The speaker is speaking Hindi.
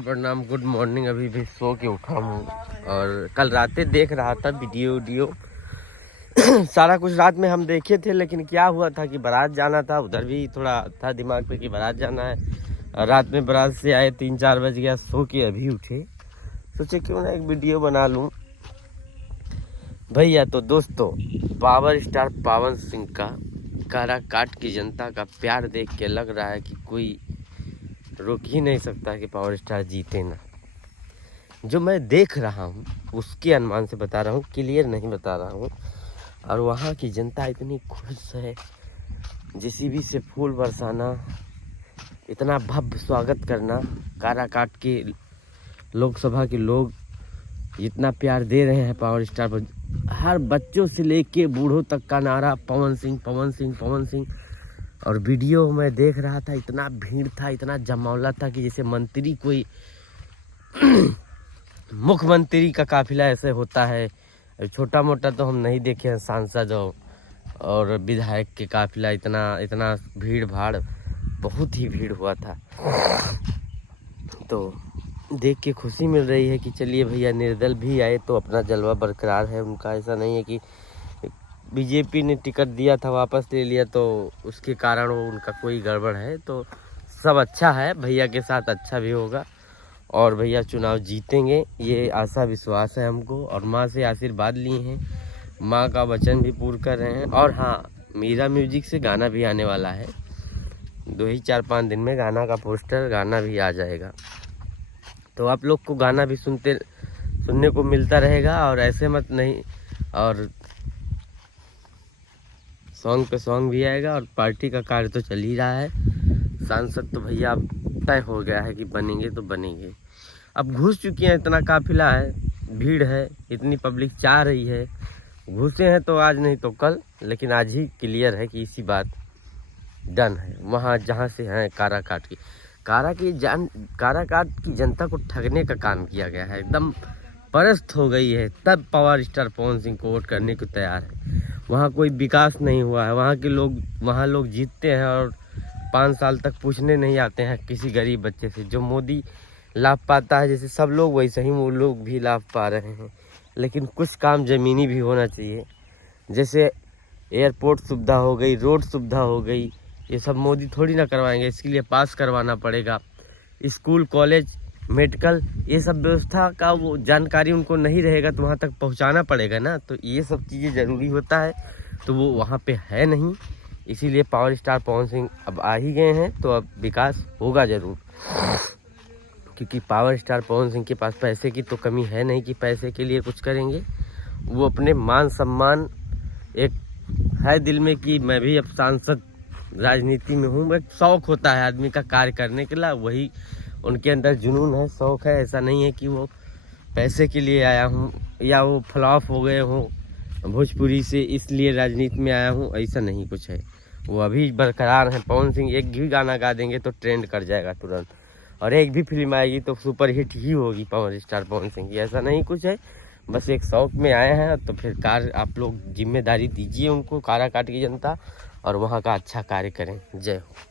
प्रणाम, गुड मॉर्निंग। अभी भी सो के उठा हूँ और कल रात देख रहा था वीडियो सारा कुछ रात में हम देखे थे। लेकिन क्या हुआ था कि बारात जाना था, उधर भी थोड़ा था दिमाग पे कि बारात जाना है। और रात में बारात से आए 3-4 बज गया, सो के अभी उठे, सोचे क्यों ना एक वीडियो बना लूँ भैया। तो दोस्तों, पावर स्टार पवन सिंह का काराकाट की जनता का प्यार देख के लग रहा है कि कोई रोक ही नहीं सकता कि पावर स्टार जीते ना। जो मैं देख रहा हूँ उसके अनुमान से बता रहा हूँ, क्लियर नहीं बता रहा हूँ। और वहाँ की जनता इतनी खुश है, जेसीबी से फूल बरसाना, इतना भव्य स्वागत करना। काराकाट के लोकसभा के लोग इतना प्यार दे रहे हैं पावर स्टार पर। हर बच्चों से लेके बूढ़ों तक का नारा पवन सिंह पवन सिंह पवन सिंह। और वीडियो में देख रहा था, इतना भीड़ था, इतना जमावड़ा था कि जैसे मंत्री कोई मुख्यमंत्री का काफिला ऐसे होता है। छोटा मोटा तो हम नहीं देखे हैं, सांसद और विधायक के काफिला इतना इतना भीड़ भाड़, बहुत ही भीड़ हुआ था। तो देख के खुशी मिल रही है कि चलिए भैया निर्दल भी आए तो अपना जलवा बरकरार है उनका। ऐसा नहीं है कि बीजेपी ने टिकट दिया था वापस ले लिया तो उसके कारण वो उनका कोई गड़बड़ है। तो सब अच्छा है, भैया के साथ अच्छा भी होगा और भैया चुनाव जीतेंगे, ये आशा विश्वास है हमको। और माँ से आशीर्वाद लिए हैं, माँ का वचन भी पूर्ण कर रहे हैं। और हाँ, मीरा म्यूजिक से गाना भी आने वाला है, 4-5 दिन में गाना का पोस्टर, गाना भी आ जाएगा। तो आप लोग को गाना भी सुनने को मिलता रहेगा। और ऐसे मत नहीं, और सॉन्ग पे सॉन्ग भी आएगा। और पार्टी का कार्य तो चल ही रहा है। सांसद तो भैया अब तय हो गया है कि बनेंगे तो बनेंगे। अब घुस चुकी हैं, इतना काफिला है, भीड़ है, इतनी पब्लिक चाह रही है। घुसे हैं तो आज नहीं तो कल, लेकिन आज ही क्लियर है कि इसी बात डन है। वहाँ जहाँ से हैं काराकाट की जनता को ठगने का काम किया गया है, एकदम परस्त हो गई है। तब पावर स्टार पवन सिंह को वोट करने को तैयार है। वहाँ कोई विकास नहीं हुआ है, वहाँ लोग जीतते हैं और 5 साल तक पूछने नहीं आते हैं किसी गरीब बच्चे से। जो मोदी लाभ पाता है, जैसे सब लोग वैसे ही वो लोग भी लाभ पा रहे हैं। लेकिन कुछ काम ज़मीनी भी होना चाहिए, जैसे एयरपोर्ट सुविधा हो गई, रोड सुविधा हो गई। ये सब मोदी थोड़ी ना करवाएंगे, इसके लिए पास करवाना पड़ेगा। स्कूल, कॉलेज, मेडिकल, ये सब व्यवस्था का वो जानकारी उनको नहीं रहेगा तो वहाँ तक पहुँचाना पड़ेगा ना। तो ये सब चीज़ें ज़रूरी होता है, तो वो वहाँ पे है नहीं। इसीलिए पावर स्टार पवन सिंह अब आ ही गए हैं, तो अब विकास होगा ज़रूर। क्योंकि पावर स्टार पवन सिंह के पास पैसे की तो कमी है नहीं कि पैसे के लिए कुछ करेंगे। वो अपने मान सम्मान, एक है दिल में कि मैं भी अब सांसद राजनीति में हूँ। एक शौक़ होता है आदमी का कार्य करने के लिए, वही उनके अंदर जुनून है, शौक़ है। ऐसा नहीं है कि वो पैसे के लिए आया हूँ या वो फ्लॉप हो गए हों भोजपुरी से इसलिए राजनीति में आया हूँ, ऐसा नहीं कुछ है। वो अभी बरकरार हैं। पवन सिंह एक भी गाना गा देंगे तो ट्रेंड कर जाएगा तुरंत, और एक भी फिल्म आएगी तो सुपर हिट ही होगी पावर स्टार पवन सिंह की। ऐसा नहीं कुछ है, बस एक शौक में आए हैं। तो फिर आप लोग जिम्मेदारी दीजिए उनको, काराकाट की जनता, और वहाँ का अच्छा कार्य करें। जय हो।